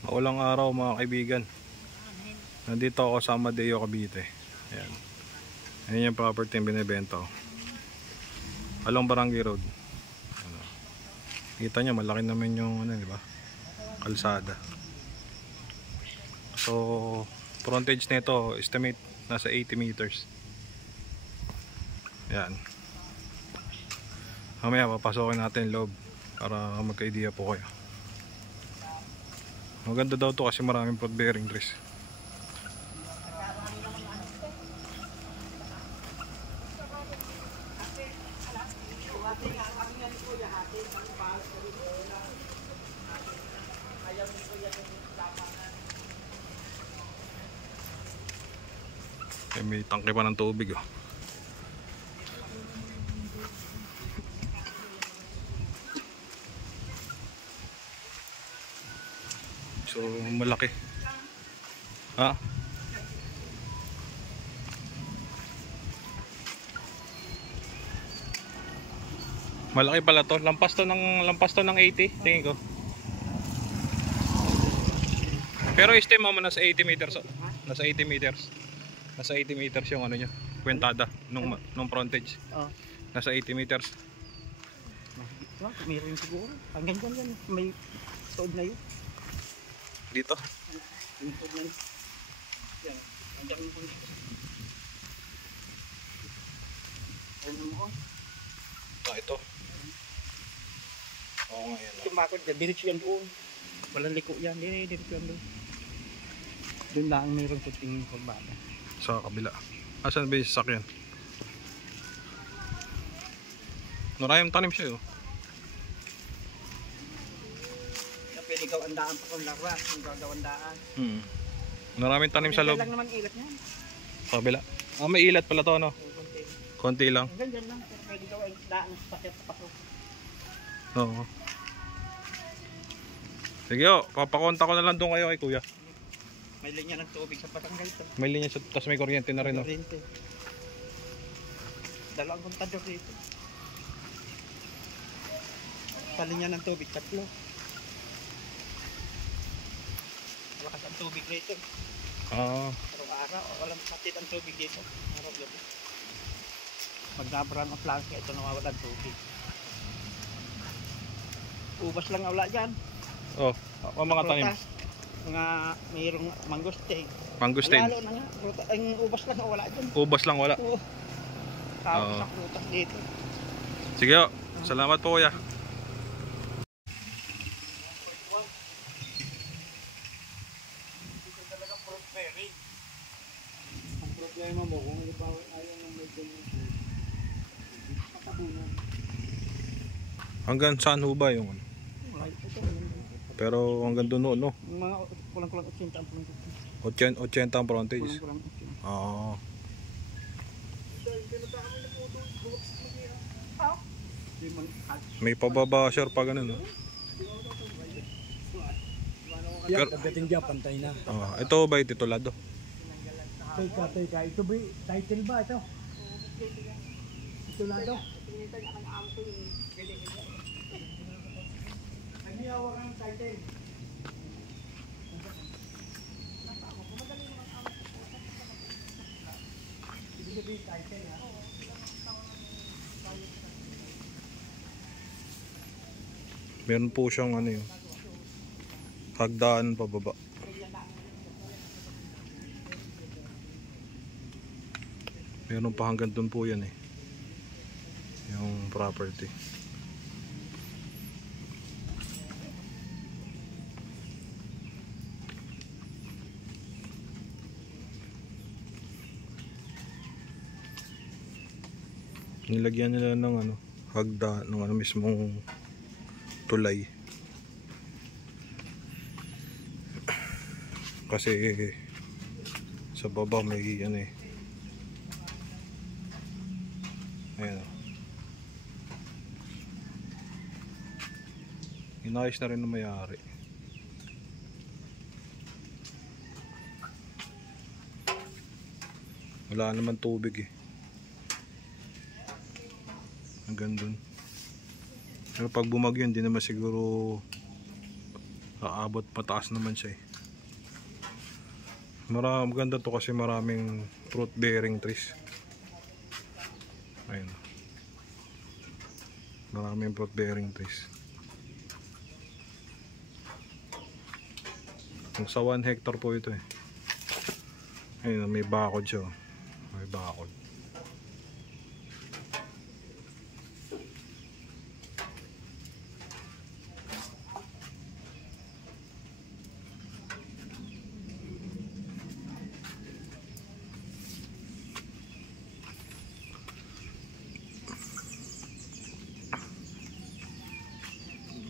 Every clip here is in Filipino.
Maulang araw mga kaibigan. Nandito ako sa Amadeo, Cavite. Ayan. Ayan yung property yung binibenta ko. Along Barangay Road. Ano. Kita nyo malaki naman yung ano, diba? Kalsada. So frontage nito estimate nasa 80 meters. Ayan. Mamaya papasokin natin loob para magka-idea po kayo. Maganda daw to kasi maraming fruit bearing trees. May tangke pa ng tubig oh. So malaki. Ha? Malaki pala to. Lampas to ng 80, tingin ko. Pero estimate mo nasa 80 meters. Nasa 80 meters. Nasa 80 meters yung ano niya. Kwentada nung frontage. Nasa 80 meters. Meron siguro. Hanggang dyan may tood na yun. Dito. Yung tood na yun. Yan. Hanggang yung dito. Ano mo? Ito. Oo nga yan. Tumakot dyan. Diretso yan doon. Walang liko yan. Diretso yan doon. Doon lang mayroon sa tingin ko bata. Sa kabila. Asan ba yung sasakyan? Maraming tanim siya oh. Pwede gawandaan pa kung larwa. Kung gawandaan. Maraming tanim sa loob. Lang naman ilat niyan. Sa kabila. May ilat pala to ano? Konti lang. Ganyan lang. Pwede gawandaan sa pasok. Oo. Sige oh. Papakonta ko na lang doon kayo kay kuya. May linya ng tubig sa barangay ito. May linya sa tapos may kuryente na rin oh. Kuryente. Dalawang kontador dito. Sa linya ng tubig, 3. Malakas ang tubig dito. Araw-araw, walang matit ang tubig dito. Araw-gabi. Pag nabaran ang plants ito nawawala ang tubig. Ubas lang wala dyan. Oh, mga tanim. Mga mayroong mangustin. Mangustin. Lalo na nga, ang ubas lang wala dyan. Ubas lang wala. Tawag sa prutas dito. Sige oh. Salamat po kuya. Ito talagang fruit bearing. Ang problema mo kung ayaw ng may ganyan. Patabunan. Hanggang saan ho ba yung ano? Pero hanggang doon no? Mga kulang-kulang 80 ang frontage. 80 ang frontage. Kulang-kulang 80. Oo. May pababa sure pa ganun no? Yan, pagdating dyan, pantay na. Ito ba titulado? Teka. Ito ba, title ba ito? Titulado? Nagniawag ang title. Ibig sabihin title ha? Meron po siyang ano yun. Hagdaan pababa. Meron pa hanggang doon po yan eh. Yung property. Nilagyan nila ng ano, hagda ng ano mismong tulay. Kasi sa baba may ano eh. Ayan. Inayos na rin ng may-ari. Wala naman tubig eh. Hanggang dun. Pero pag bumagyo, hindi naman siguro aabot, pataas naman siya eh. Maganda to kasi maraming fruit bearing trees. Ayun. Maraming fruit bearing trees. Kung sa 1 hectare po ito eh. Ayun, may bakod siya. May bakod.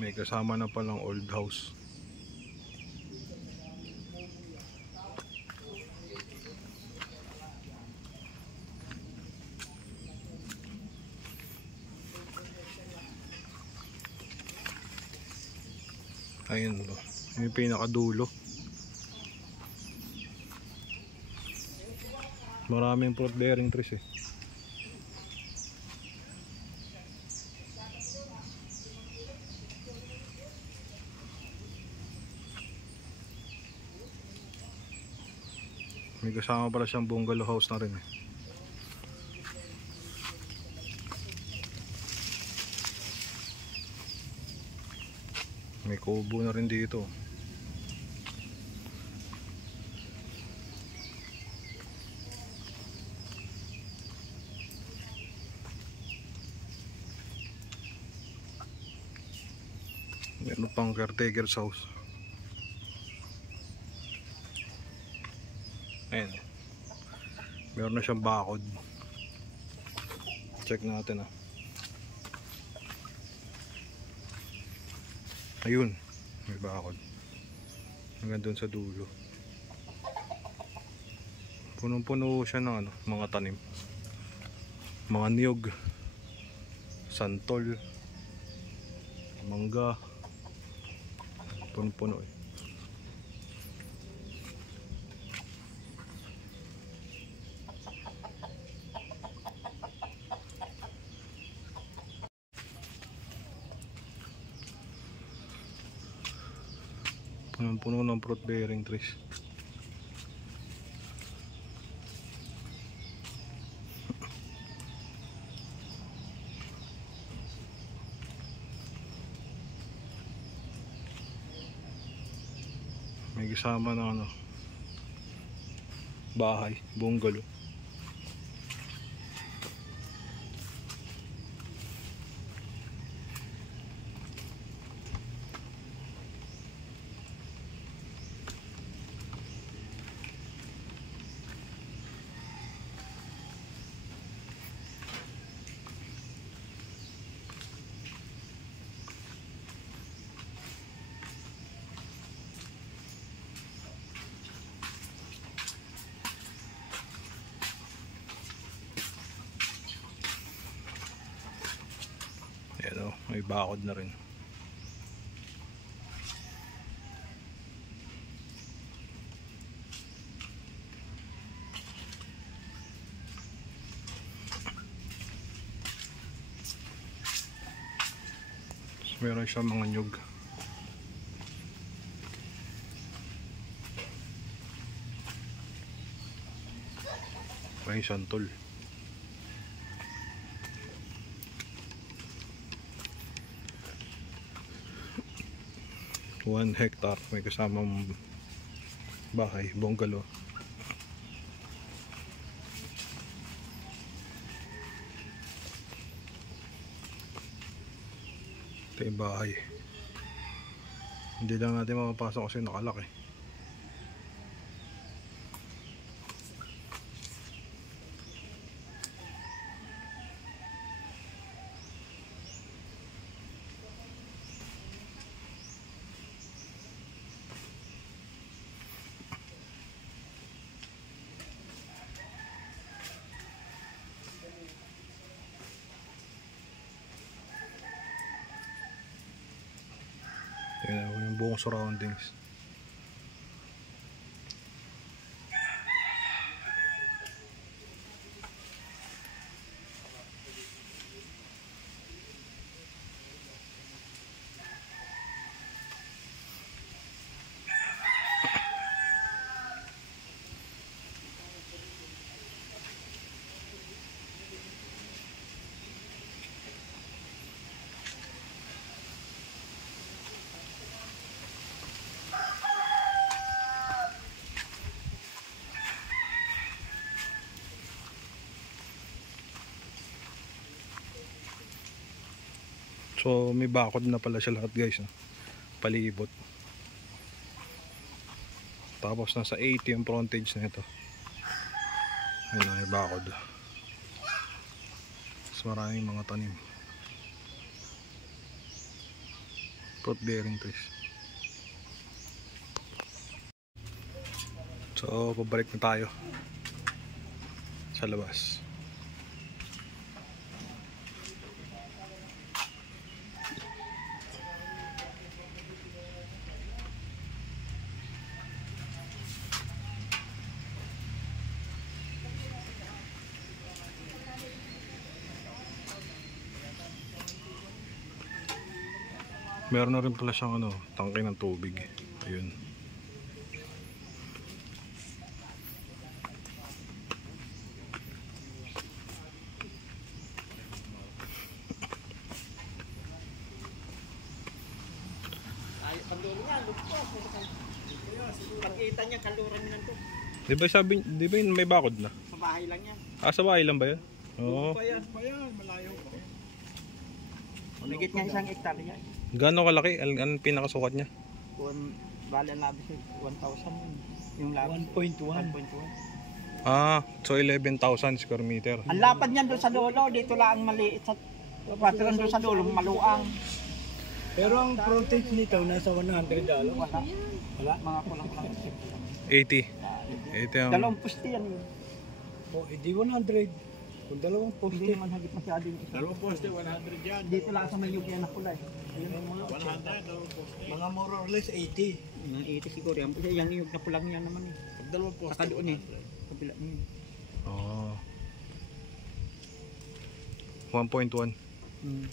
May kasama na palang old house. Ayun ba, yung pinakadulo. Maraming fruit bearing trees eh. May kasama pala siyang bungalow house na rin eh. May kubo na rin dito. Meron pang caretaker's house. Ayan. Meron na siyang bakod. Check natin ah. Ayun. May bakod. Hanggang dun sa dulo. Punong-puno siya ng ano, mga tanim. Mga niyog. Santol. Mangga. Punong-puno eh. Punong-puno ng fruit bearing trees. May kasama na ano, bahay, bungalow. Ayan o, may bakod na rin. Meron siyang mga nyug. May santol. One hectare, may kasamang bahay, bungalow. Ito yung bahay. Hindi lang natin makapasok kasi nakalaki. Tingnan mo yung buong surroundings. So may bakod na pala siya lahat guys, no? Palibot. Tapos nasa 80 yung frontage na ito. Ayun na, may bakod. Mas maraming mga tanim. Fruit bearing trees. So pabalik na tayo sa labas. Meron na rin pala siyang ano, tangke ng tubig. Ayun. Ay, pandulo niya, lupos. Pagkita niya, kaluran niya to. Di ba yun may bakod na? Sa bahay lang yan. Ah, sa bahay lang ba yun? Oo. Pa yan, malayo pa. Higit nga 1 hektarya yan. Gano'ng kalaki? Anong pinakasukat niya? Bali ang labis 1,000 yun. Yung labis. 1.1. 1.1. Ah, so 11,000 square meter. Ang lapad niyan doon sa dulo, dito lang ang maliit sa patron doon sa dulo, maluang. Pero ang frontage nito nasa $100. Wala. Wala? Mga kulang-kulang. 80. 80 ang... Dalawang pusti yan yun. O, edi 100. Kung dalawang Hindi poste. naman hagit masyado yung isa. Dalawang poste, 100 yan. Dito lang sa may yugyan na kulay. Ayun ang mga 100, dalawang poste. Mga more or less 80. Yung 80 siguro yan. Yung yug na pulang yan naman eh. Pag dalawang poste. Saka doon eh. Kapila niya. Oh. 1.1. Hmm.